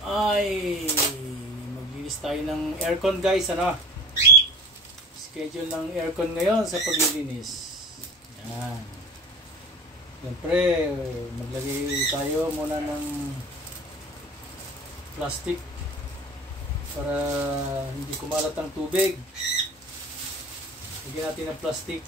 Ay, maglinis tayo ng aircon guys, ano? Schedule ng aircon ngayon sa paglilinis. Yan. Siyempre, maglagay tayo muna ng plastic para hindi kumalat ang tubig. Lagyan natin ng plastic.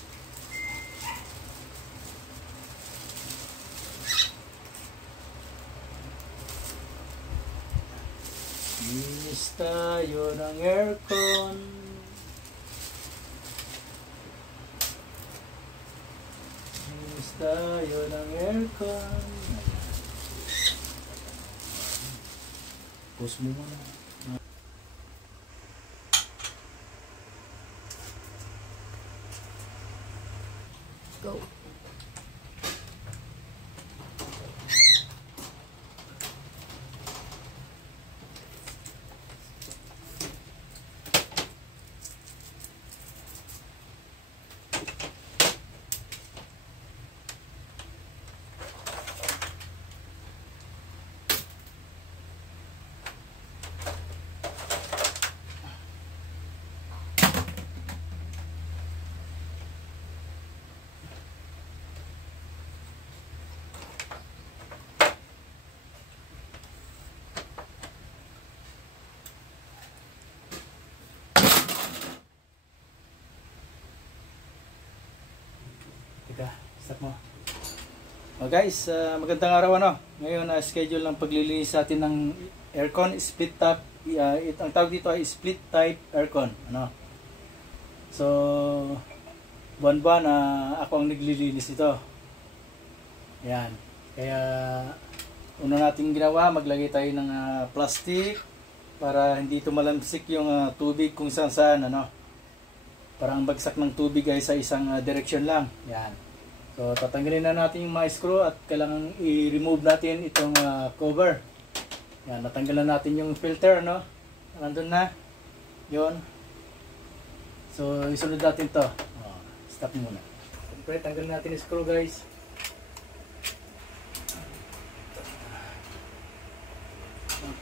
Linis tayo ng aircon. Linis tayo ng aircon. Pause mo muna. Go. Teka, stop mo. Guys, magandang araw ano. Ngayon schedule ng paglilinis natin ng aircon, split type. Ang tawag dito ay split type aircon, ano. So, buwan-buwan ako ang naglilinis ito. Yan. Kaya una nating ginawa, maglagay tayo ng plastic para hindi tumalamsik yung tubig kung saan-saan, ano. Parang bagsak ng tubig ay sa isang direksyon lang. Yan. So, tatanggalin na natin yung mga screw at kailangan i-remove natin itong cover. Yan, natanggalan natin yung filter, no? Nandun na. Yun. So, isunod natin to. Stop muna. Siyempre, tanggalin natin yung screw, guys.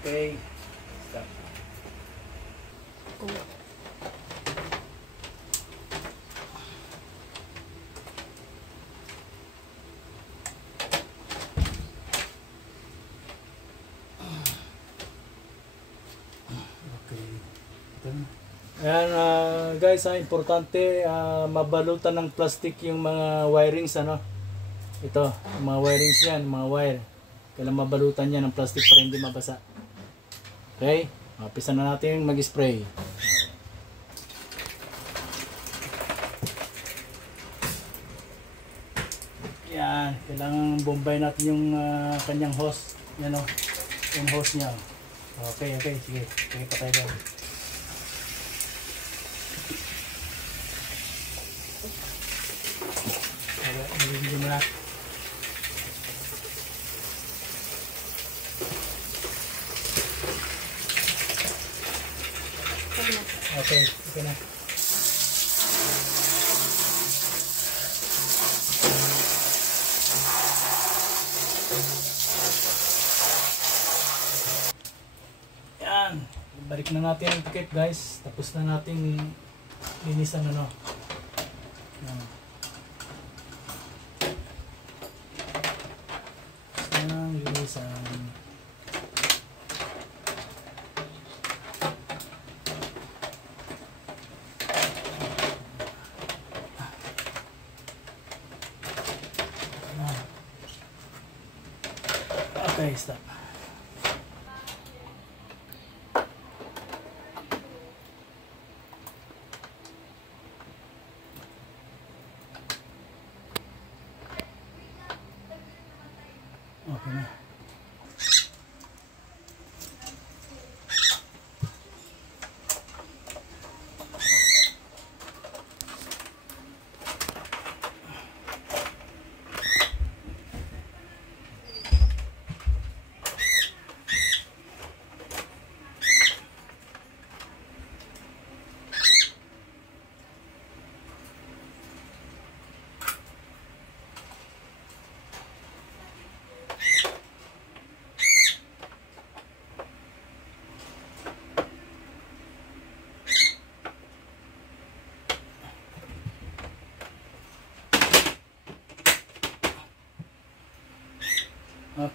Okay. Stop. Ayan guys, importante mabalutan ng plastic yung mga wirings, ano. Ito, mga wirings yan, mga wire. Kailangan mabalutan yan ng plastic para hindi mabasa. Okay, umpisa na natin mag-spray. Yan, kailangan bombay natin yung kanyang hose. Yan o, yung hose niya. Okay, sige, sige pa tayo. Nalilin mo na. Okay, okay na. Yan, balik na natin ang tikit guys. Tapos na natin linisan, ano. Yan. Linisan. Okay, stop. Okay na.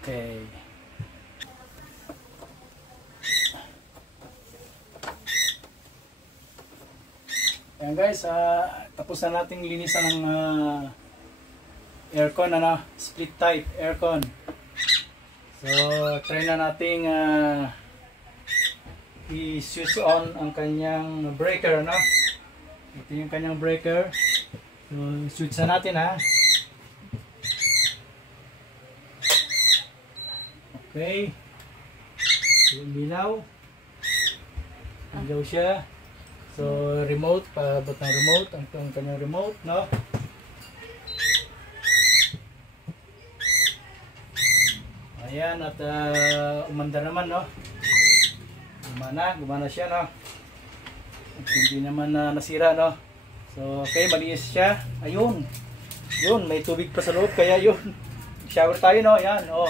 Okay. Ayan guys, tapos na nating linisan ng aircon, ano, split type aircon. So, try na nating i-switch on ang kanyang breaker, no? Ito yung kanyang breaker. So, switch na natin, ha. Okay. So, ilaw. Ilaw siya. So, remote, paabot ng remote, ang kanyang remote, no? Ayan, at umanda naman, no? Gumana siya, no? At hindi naman nasira, no? So, okay, malinis siya. Ayun. Yun, may tubig pa sa loob, kaya yun. Shower tayo, no? Ayan, oh.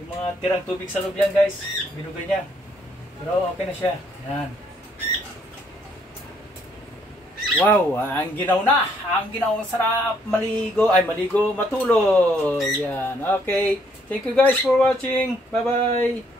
Yung mga tirang tubig sa loob yan, guys. Binugay niya. Pero okay na siya. Ayan. Wow, ang ginaw na. Ang ginaw, ang sarap maligo. Ay, maligo, matulog. Yan, okay. Thank you guys for watching. Bye-bye.